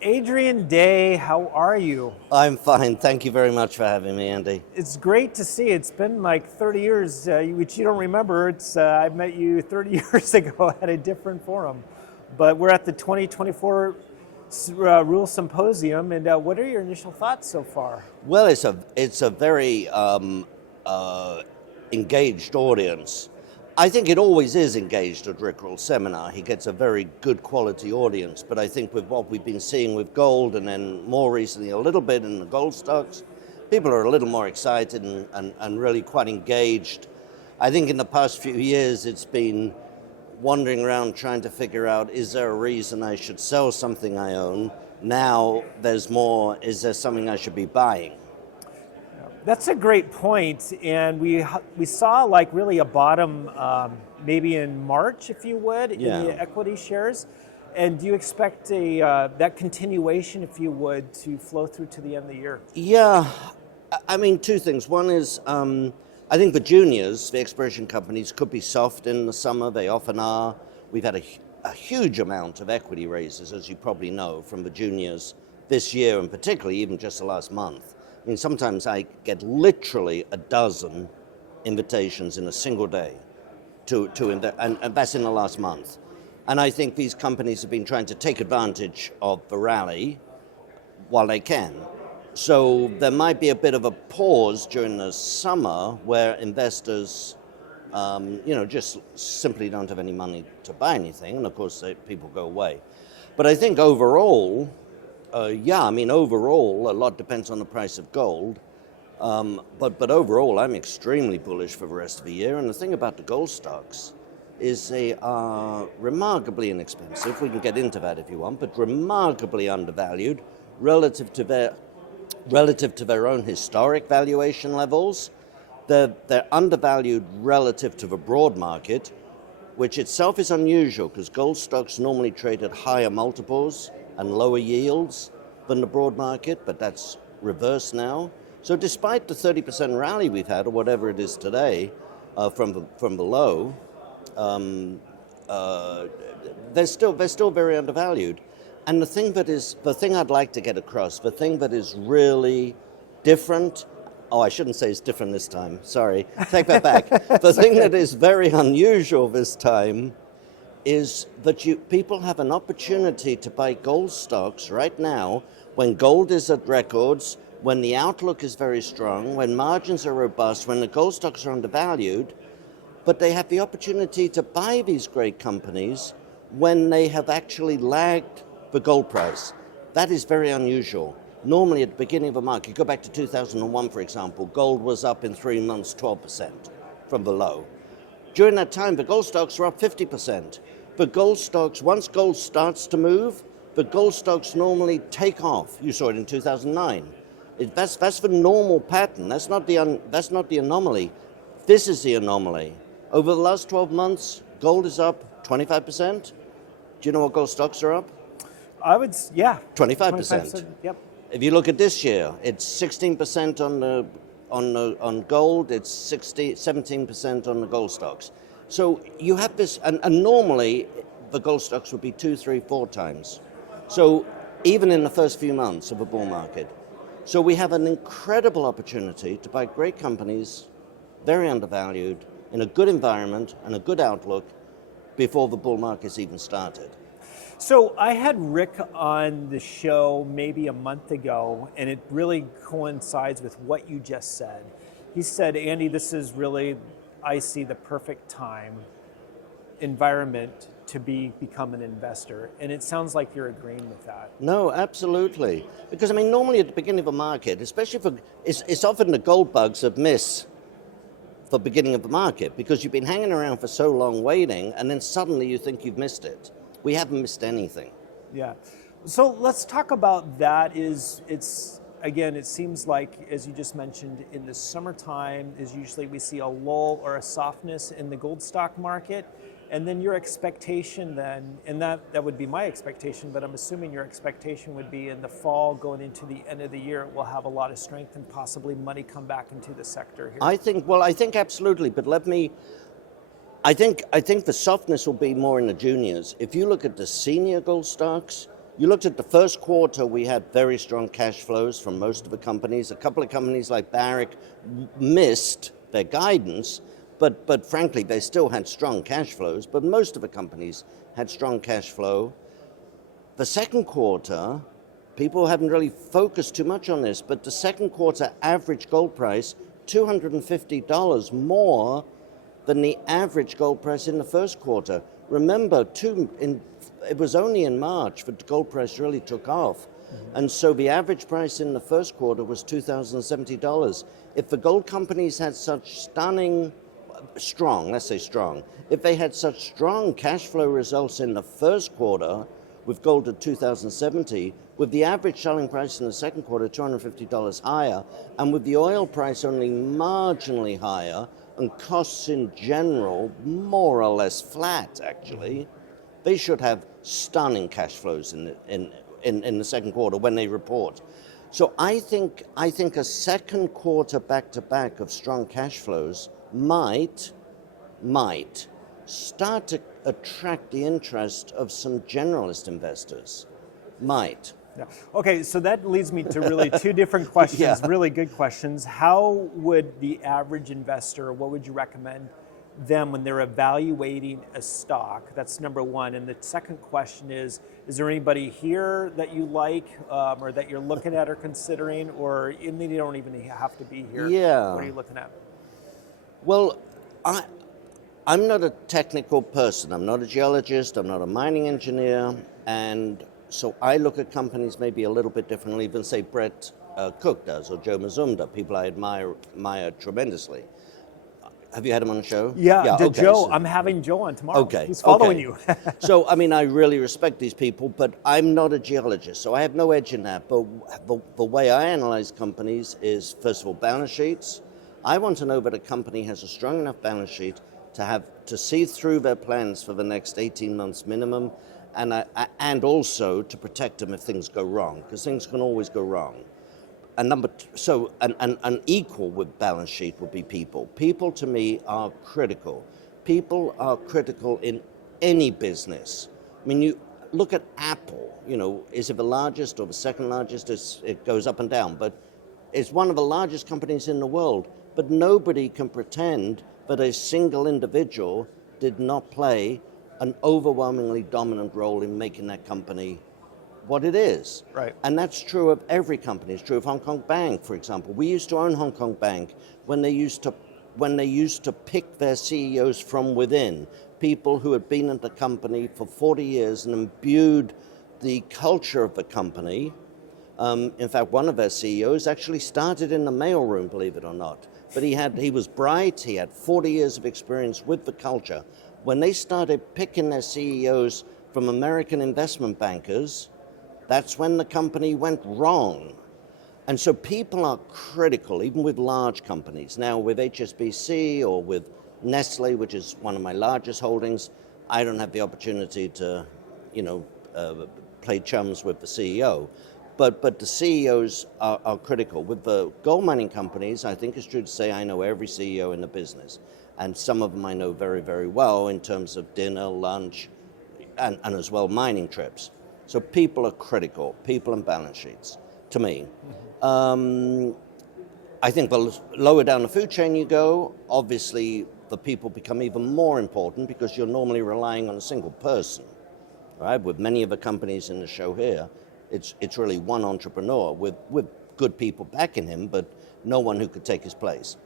Adrian Day, how are you? I'm fine. Thank you very much for having me, Andy. It's great to see. It's been like 30 years, which you don't remember. I met you 30 years ago at a different forum. But we're at the 2024 Rule Symposium, and what are your initial thoughts so far? Well, it's a very engaged audience. I think it always is engaged at Rick Rule's seminar. He gets a very good quality audience, but I think with what we've been seeing with gold and then more recently a little bit in the gold stocks, people are a little more excited and really quite engaged. I think in the past few years it's been wandering around trying to figure out, is there a reason I should sell something I own? Now there's more, is there something I should be buying? That's a great point, and we saw like really a bottom maybe in March, if you would, in the equity shares. And do you expect that continuation, if you would, to flow through to the end of the year? Yeah, I mean, two things. One is I think the juniors, the exploration companies, could be soft in the summer. They often are. We've had a huge amount of equity raises, as you probably know, from the juniors this year, and particularly even just the last month. I mean, sometimes I get literally a dozen invitations in a single day to invest, and that's in the last month. And I think these companies have been trying to take advantage of the rally while they can. So there might be a bit of a pause during the summer where investors, just simply don't have any money to buy anything, and of course people go away. But I think overall, overall, a lot depends on the price of gold. But overall, I'm extremely bullish for the rest of the year. And the thing about the gold stocks is they are remarkably inexpensive. We can get into that if you want, but remarkably undervalued relative to their own historic valuation levels. They're undervalued relative to the broad market, which itself is unusual because gold stocks normally trade at higher multiples and lower yields than the broad market, but that's reversed now. So despite the 30% rally we've had, or whatever it is today, from the low, they're still very undervalued. And the thing I'd like to get across, the thing that is really different, I shouldn't say it's different this time, sorry, take that back. The thing that is very unusual this time is that people have an opportunity to buy gold stocks right now when gold is at records, when the outlook is very strong, when margins are robust, when the gold stocks are undervalued, but they have the opportunity to buy these great companies when they have actually lagged the gold price. That is very unusual. Normally at the beginning of a market, go back to 2001 for example, gold was up in 3 months 12% from the low. During that time, the gold stocks were up 50%. But gold stocks, once gold starts to move, the gold stocks normally take off. You saw it in 2009. That's the normal pattern. That's not the anomaly. This is the anomaly. Over the last 12 months, gold is up 25%. Do you know what gold stocks are up? 25%. Yep. If you look at this year, it's 16% on gold, it's 17% on the gold stocks. So you have this, and normally the gold stocks would be 2, 3, 4 times. So even in the first few months of a bull market. So we have an incredible opportunity to buy great companies, very undervalued, in a good environment and a good outlook before the bull market's even started. So I had Rick on the show maybe a month ago, and it really coincides with what you just said. He said, Andy, this is really, I see the perfect time, environment to become an investor. And it sounds like you're agreeing with that. No, absolutely. Because I mean, normally at the beginning of a market, especially it's often the gold bugs that miss the beginning of the market because you've been hanging around for so long waiting, and then suddenly you think you've missed it. We haven't missed anything. Yeah. So let's talk about that. Again, it seems like, as you just mentioned, in the summertime is usually we see a lull or a softness in the gold stock market. And then your expectation then, and that would be my expectation, but I'm assuming your expectation would be in the fall going into the end of the year, it will have a lot of strength and possibly money come back into the sector here. I think absolutely, but I think the softness will be more in the juniors. If you look at the senior gold stocks, you looked at the first quarter, we had very strong cash flows from most of the companies. A couple of companies like Barrick missed their guidance, but frankly, they still had strong cash flows, but most of the companies had strong cash flow. The second quarter, people haven't really focused too much on this, but the second quarter average gold price, $250 more than the average gold price in the first quarter. Remember, it was only in March that the gold price really took off. And so the average price in the first quarter was $2,070. If the gold companies had such if they had such strong cash flow results in the first quarter with gold at $2,070, with the average selling price in the second quarter $250 higher, and with the oil price only marginally higher, and costs in general more or less flat, actually, they should have stunning cash flows in the second quarter when they report. So I think a second quarter back-to-back of strong cash flows might start to attract the interest of some generalist investors. Might. Yeah. Okay, so that leads me to really two different questions, Yeah. really good questions. How would the average investor, what would you recommend them when they're evaluating a stock? That's number one. And the second question is there anybody here that you like or that you're looking at or considering, or they don't even have to be here? Yeah. What are you looking at? Well, I'm not a technical person. I'm not a geologist. I'm not a mining engineer. And so I look at companies maybe a little bit differently than, say, Brett Cook does or Joe Mazumdar, people I admire tremendously. Have you had him on the show? Yeah, okay, Joe. so, I'm having Joe on tomorrow. Okay. He's following okay. you. So, I mean, I really respect these people, but I'm not a geologist, so I have no edge in that. But the way I analyze companies is, first of all, balance sheets. I want to know that a company has a strong enough balance sheet to see through their plans for the next 18 months minimum, and also to protect them if things go wrong, because things can always go wrong. And an equal with balance sheet would be people. People, to me, are critical. People are critical in any business. I mean, you look at Apple, is it the largest or the second largest? It goes up and down, but it's one of the largest companies in the world. But nobody can pretend that a single individual did not play an overwhelmingly dominant role in making that company what it is. Right. And that's true of every company. It's true of Hong Kong Bank, for example. We used to own Hong Kong Bank when they used to pick their CEOs from within, people who had been at the company for 40 years and imbued the culture of the company. In fact, one of their CEOs actually started in the mailroom, believe it or not. But he was bright, he had 40 years of experience with the culture. When they started picking their CEOs from American investment bankers, that's when the company went wrong. And so people are critical, even with large companies. Now, with HSBC or with Nestle, which is one of my largest holdings, I don't have the opportunity to, play chums with the CEO. But the CEOs are critical. With the gold mining companies, I think it's true to say I know every CEO in the business. And some of them I know very, very well in terms of dinner, lunch, and as well mining trips. So people are critical, people and balance sheets, to me. I think the lower down the food chain you go, obviously the people become even more important because you're normally relying on a single person, right? With many of the companies in the show here, it's really one entrepreneur with good people backing him, but no one who could take his place.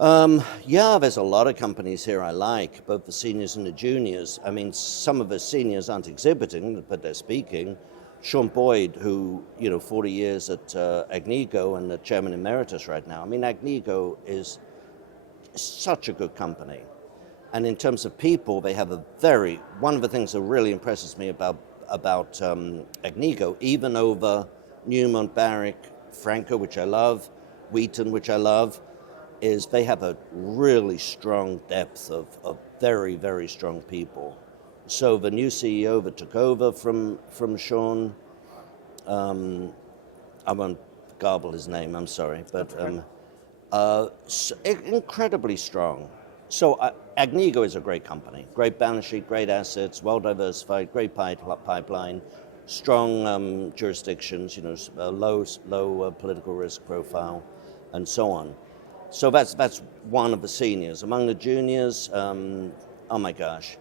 There's a lot of companies here I like, both the seniors and the juniors. I mean, some of the seniors aren't exhibiting, but they're speaking. Sean Boyd, who, 40 years at Agnico and the chairman emeritus right now. I mean, Agnico is such a good company. And in terms of people, they have one of the things that really impresses me about Agnico, even over Newmont, Barrick, Franco, which I love, Wheaton, which I love, is they have a really strong depth of very, very strong people. So the new CEO that took over from Sean, I won't garble his name, I'm sorry, but incredibly strong. So Agnico is a great company, great balance sheet, great assets, well diversified, great pipeline, strong jurisdictions, low political risk profile, and so on. So that's one of the seniors. Among the juniors, oh my gosh,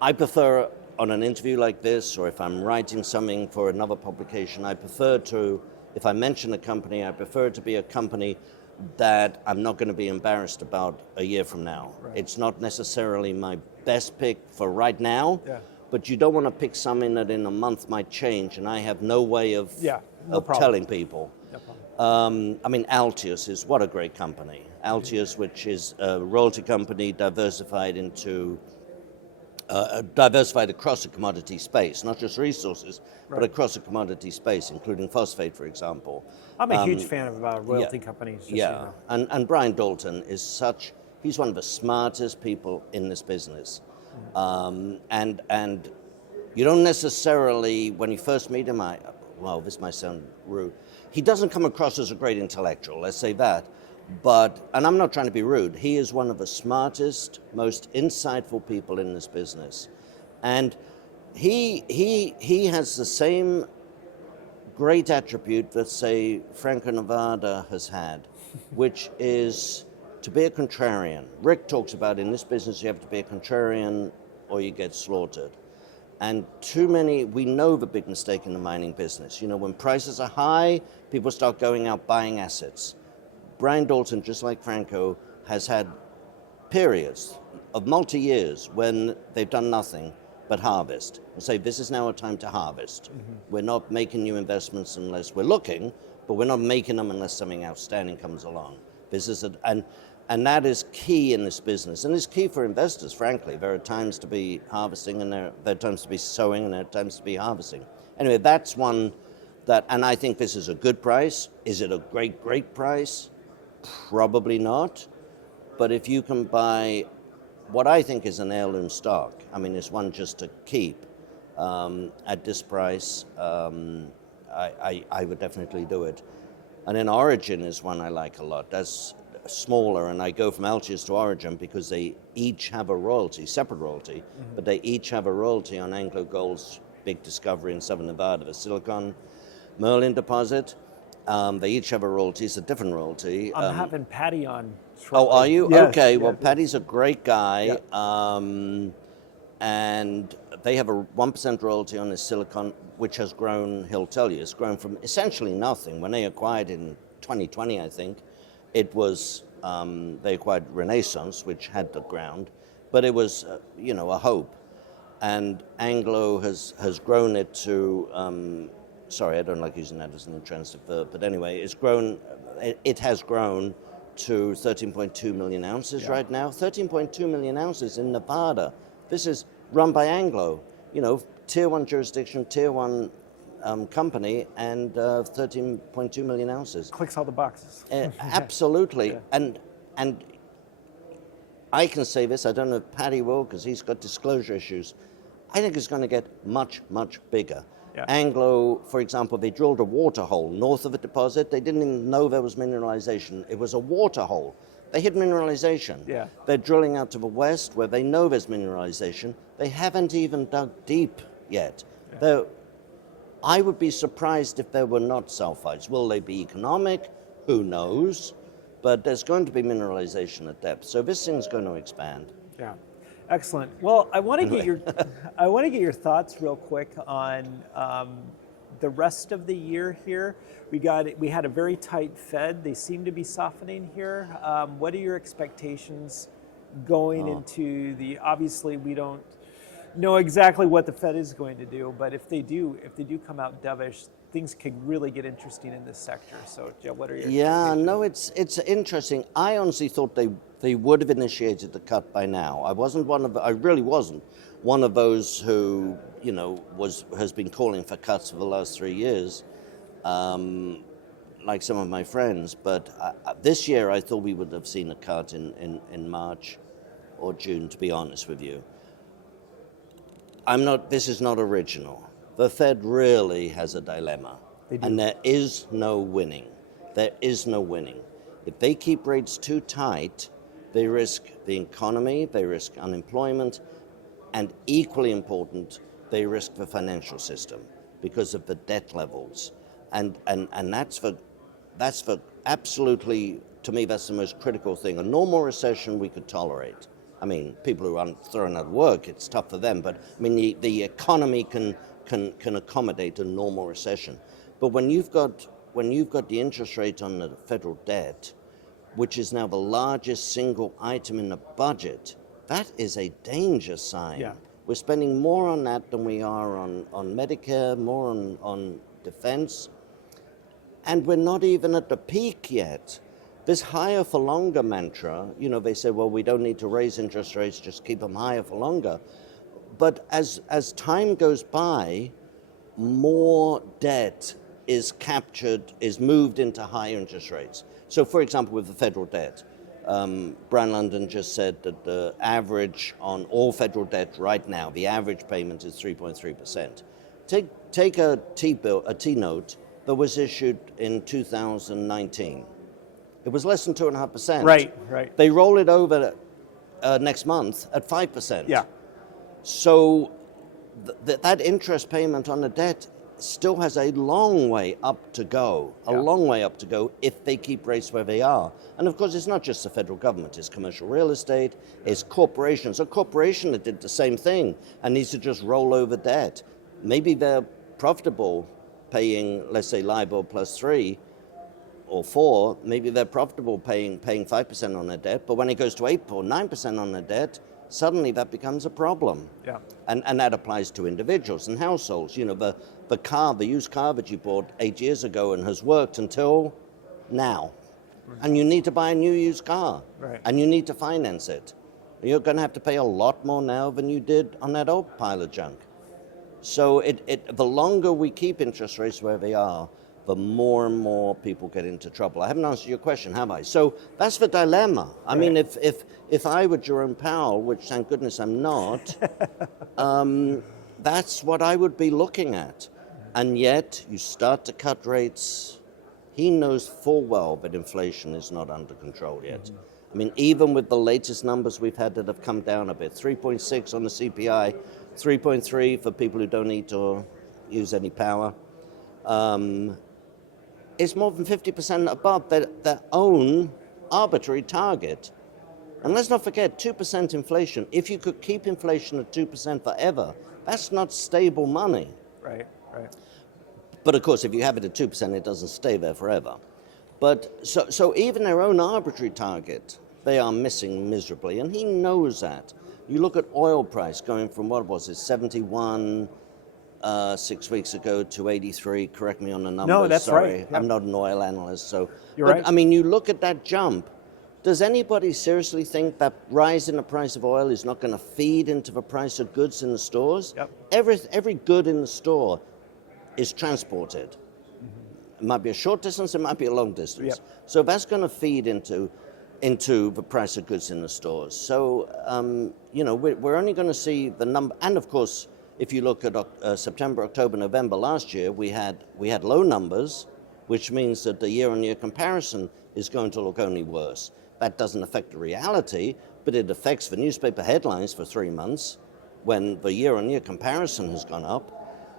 I prefer on an interview like this, or if I'm writing something for another publication, I prefer to, if I mention a company, I prefer it to be a company that I'm not going to be embarrassed about a year from now. Right. It's not necessarily my best pick for right now, but you don't want to pick something that in a month might change, and I have no way of telling people. No problem. I mean, Altius is what a great company. Altius, which is a royalty company diversified into diversified across the commodity space, not just resources, but across the commodity space, including phosphate, for example. I'm a huge fan of royalty companies. And Brian Dalton is he's one of the smartest people in this business. And you don't necessarily, when you first meet him, well, this might sound rude, he doesn't come across as a great intellectual, let's say that. And I'm not trying to be rude, he is one of the smartest, most insightful people in this business. And he has the same great attribute that, say, Franco-Nevada has had, which is to be a contrarian. Rick talks about in this business you have to be a contrarian or you get slaughtered. And we know the big mistake in the mining business. When prices are high, people start going out buying assets. Brian Dalton, just like Franco, has had periods of multi-years when they've done nothing but harvest and say, this is now a time to harvest. Mm-hmm. We're not making new investments unless we're looking, but we're not making them unless something outstanding comes along. And that is key in this business, and it's key for investors, frankly. There are times to be harvesting, and there are times to be sowing, and there are times to be harvesting. Anyway, that's one and I think this is a good price. Is it a great price? Probably not. But if you can buy what I think is an heirloom stock, I mean, it's one just to keep at this price, I would definitely do it. And then Origin is one I like a lot. That's smaller, and I go from Altius to Origin because they each have a royalty, separate royalty, but they each have a royalty on Anglo Gold's big discovery in southern Nevada, the Silicon Merlin deposit. They each have a royalty. It's a different royalty. I'm having Patty on shortly. Oh, are you? Yes, okay, yes, well, yes. Patty's a great guy, and they have a 1% royalty on the Silicon, which has grown, he'll tell you, it's grown from essentially nothing. When they acquired in 2020, I think, it was, they acquired Renaissance, which had the ground, but it was, a hope. And Anglo has grown it to, sorry, I don't like using that as an intransitive verb, but anyway, it has grown to 13.2 million ounces right now. 13.2 million ounces in Nevada. This is run by Anglo, tier one jurisdiction, tier one company, and 13.2 million ounces. Clicks all the boxes. Absolutely. Yeah. And I can say this, I don't know if Patty will, because he's got disclosure issues. I think it's going to get much, much bigger. Yeah. Anglo, for example, they drilled a water hole north of a deposit. They didn't even know there was mineralization. It was a water hole. They hid mineralization. Yeah. They're drilling out to the west where they know there's mineralization. They haven't even dug deep yet. Yeah. I would be surprised if there were not sulfides. Will they be economic? Who knows? But there's going to be mineralization at depth. So this thing's going to expand. Yeah. Excellent. Well, I want to get your thoughts real quick on the rest of the year here. We had a very tight Fed. They seem to be softening here. What are your expectations going into obviously we don't know exactly what the Fed is going to do, but if they do come out dovish, things could really get interesting in this sector. So, Joe, what are your expectations? It's interesting. I honestly thought they would have initiated the cut by now. I really wasn't one of those who, has been calling for cuts for the last 3 years. like some of my friends, but this year I thought we would have seen a cut in March or June, to be honest with you. This is not original. The Fed really has a dilemma, and there is no winning. There is no winning. If they keep rates too tight, they risk the economy, they risk unemployment, and equally important, they risk the financial system because of the debt levels. And that's for absolutely, to me, that's the most critical thing. A normal recession we could tolerate. I mean, people who are thrown out of work, it's tough for them, but I mean, the economy can accommodate a normal recession. But when you've got the interest rate on the federal debt, which is now the largest single item in the budget, that is a danger sign. Yeah. We're spending more on that than we are on Medicare, more on defense, and we're not even at the peak yet. This higher for longer mantra, they say, well, we don't need to raise interest rates, just keep them higher for longer. But as time goes by, more debt is moved into higher interest rates. So, for example, with the federal debt, Brian London just said that the average on all federal debt right now, the average payment is 3.3%. Take a T-note that was issued in 2019. It was less than 2.5%. Right. They roll it over next month at 5%. Yeah. So that interest payment on the debt still has a long way up to go, long way up to go if they keep rates where they are. And of course, it's not just the federal government, it's commercial real estate, it's corporations. A corporation that did the same thing and needs to just roll over debt. Maybe they're profitable paying, let's say, LIBOR plus 3 or 4, maybe they're profitable paying 5% on their debt, but when it goes to 8 or 9% on their debt, suddenly that becomes a problem. Yeah. And that applies to individuals and households. The used car that you bought 8 years ago and has worked until now. Right. And you need to buy a new used car. Right. And you need to finance it. You're going to have to pay a lot more now than you did on that old pile of junk. So the longer we keep interest rates where they are, the more and more people get into trouble. I haven't answered your question, have I? So that's the dilemma. I mean, if I were Jerome Powell, which thank goodness I'm not, that's what I would be looking at. And yet, you start to cut rates. He knows full well that inflation is not under control yet. Mm-hmm. I mean, even with the latest numbers we've had that have come down a bit, 3.6 on the CPI, 3.3 for people who don't need to use any power. It's more than 50% above their own arbitrary target. And let's not forget, 2% inflation. If you could keep inflation at 2% forever, that's not stable money. Right. But of course, if you have it at 2%, it doesn't stay there forever. But so even their own arbitrary target, they are missing miserably, and he knows that. You look at oil price going from, what was it, 71 6 weeks ago to 83, correct me on the numbers. No, that's sorry. right. Yeah. I'm not an oil analyst, so. You're but, right. I mean, you look at that jump. Does anybody seriously think that rise in the price of oil is not going to feed into the price of goods in the stores? Yep. Every good in the store is transported. Mm-hmm. It might be a short distance, it might be a long distance. Yep. So that's going to feed into the price of goods in the stores. So, we're only going to see the number, and of course, if you look at September, October, November last year, we had low numbers, which means that the year-on-year comparison is going to look only worse. That doesn't affect the reality, but it affects the newspaper headlines for 3 months when the year-on-year comparison has gone up.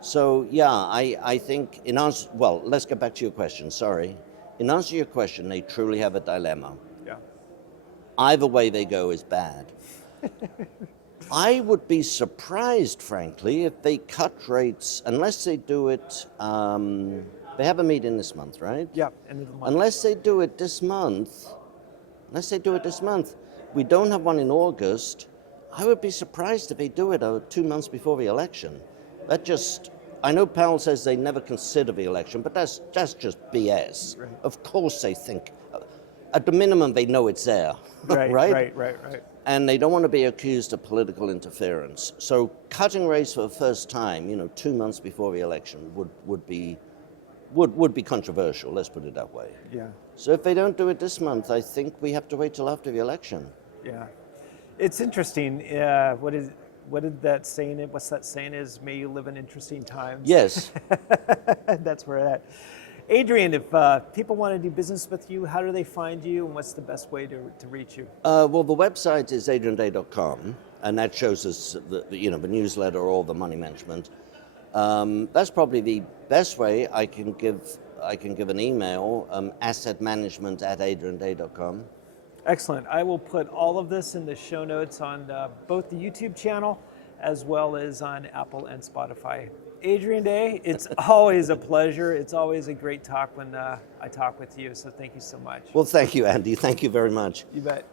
So, yeah, I think let's get back to your question, sorry. In answer to your question, they truly have a dilemma. Yeah. Either way they go is bad. I would be surprised, frankly, if they cut rates, unless they do it, they have a meeting this month, right? Yeah, end of the month. Unless they do it this month, we don't have one in August, I would be surprised if they do it 2 months before the election. I know Powell says they never consider the election, but that's just BS. Right. Of course they think, at the minimum they know it's there, Right. And they don't want to be accused of political interference. So cutting rates for the first time, 2 months before the election would be would be controversial, let's put it that way. Yeah. So if they don't do it this month, I think we have to wait till after the election. Yeah. It's interesting. What did that saying? What's that saying? Is may you live in interesting times. Yes. That's where we're at. Adrian, if people want to do business with you, how do they find you, and what's the best way to reach you? Well, the website is adrianday.com, and that shows us the newsletter, all the money management. That's probably the best way. I can give an email, assetmanagement@adrianday.com. Excellent. I will put all of this in the show notes on both the YouTube channel as well as on Apple and Spotify. Adrian Day, it's always a pleasure. It's always a great talk when I talk with you, so thank you so much. Well, thank you, Andy. Thank you very much. You bet.